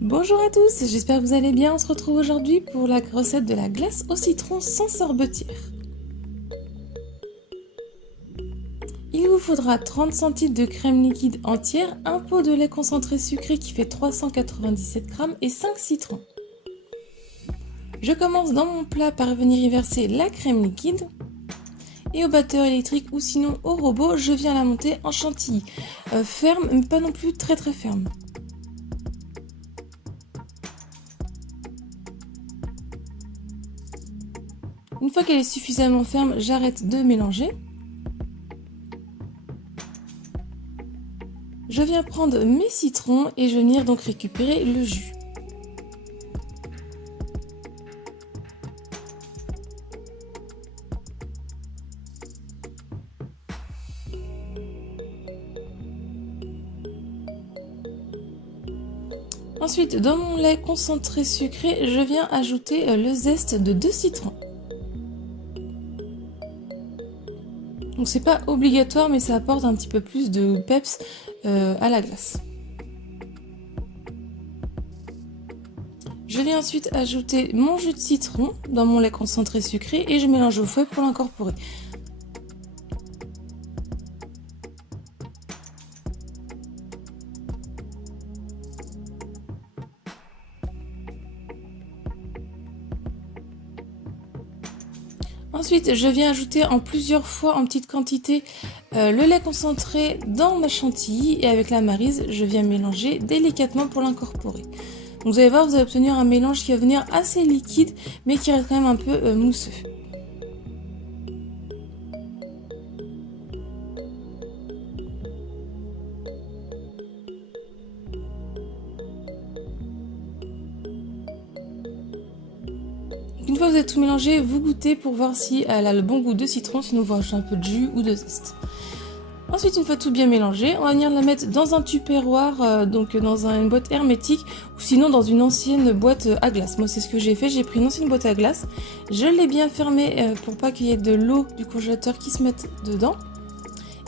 Bonjour à tous, j'espère que vous allez bien. On se retrouve aujourd'hui pour la recette de la glace au citron sans sorbetière. Il vous faudra 30 centilitres de crème liquide entière, un pot de lait concentré sucré qui fait 397 g et 5 citrons. Je commence dans mon plat par venir y verser la crème liquide et au batteur électrique ou sinon au robot, je viens la monter en chantilly. Ferme, mais pas non plus très ferme. Une fois qu'elle est suffisamment ferme, j'arrête de mélanger. Je viens prendre mes citrons et je vais venir donc récupérer le jus. Ensuite, dans mon lait concentré sucré, je viens ajouter le zeste de 2 citrons. Donc c'est pas obligatoire, mais ça apporte un petit peu plus de peps à la glace. Je viens ensuite ajouter mon jus de citron dans mon lait concentré sucré et je mélange au fouet pour l'incorporer. Ensuite, je viens ajouter en plusieurs fois en petite quantité le lait concentré dans ma chantilly et avec la maryse, je viens mélanger délicatement pour l'incorporer. Donc vous allez voir, vous allez obtenir un mélange qui va venir assez liquide mais qui reste quand même un peu mousseux. Une fois que vous avez tout mélangé, vous goûtez pour voir si elle a le bon goût de citron, sinon vous rajoutez un peu de jus ou de zeste. Ensuite, une fois tout bien mélangé, on va venir la mettre dans un tupperware, donc dans une boîte hermétique ou sinon dans une ancienne boîte à glace. Moi, c'est ce que j'ai fait, j'ai pris une ancienne boîte à glace, je l'ai bien fermée pour pas qu'il y ait de l'eau du congélateur qui se mette dedans.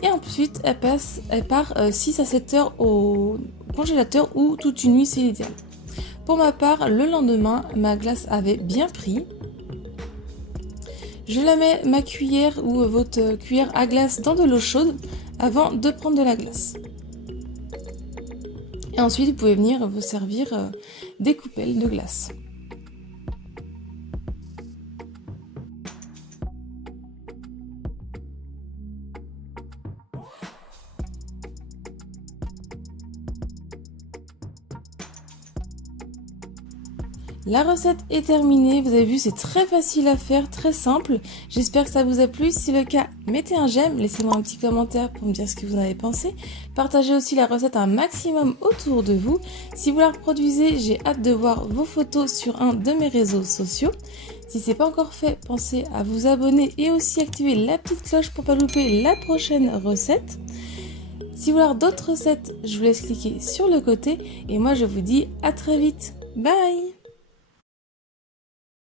Et ensuite, elle part 6 à 7 heures au congélateur ou toute une nuit, c'est l'idéal. Pour ma part, le lendemain, ma glace avait bien pris. Je la mets ma cuillère ou votre cuillère à glace dans de l'eau chaude avant de prendre de la glace. Et ensuite, vous pouvez venir vous servir des coupelles de glace. La recette est terminée, vous avez vu c'est très facile à faire, très simple. J'espère que ça vous a plu, si c'est le cas, mettez un j'aime, laissez-moi un petit commentaire pour me dire ce que vous en avez pensé. Partagez aussi la recette un maximum autour de vous. Si vous la reproduisez, j'ai hâte de voir vos photos sur un de mes réseaux sociaux. Si ce n'est pas encore fait, pensez à vous abonner et aussi activer la petite cloche pour ne pas louper la prochaine recette. Si vous voulez d'autres recettes, je vous laisse cliquer sur le côté et moi je vous dis à très vite. Bye!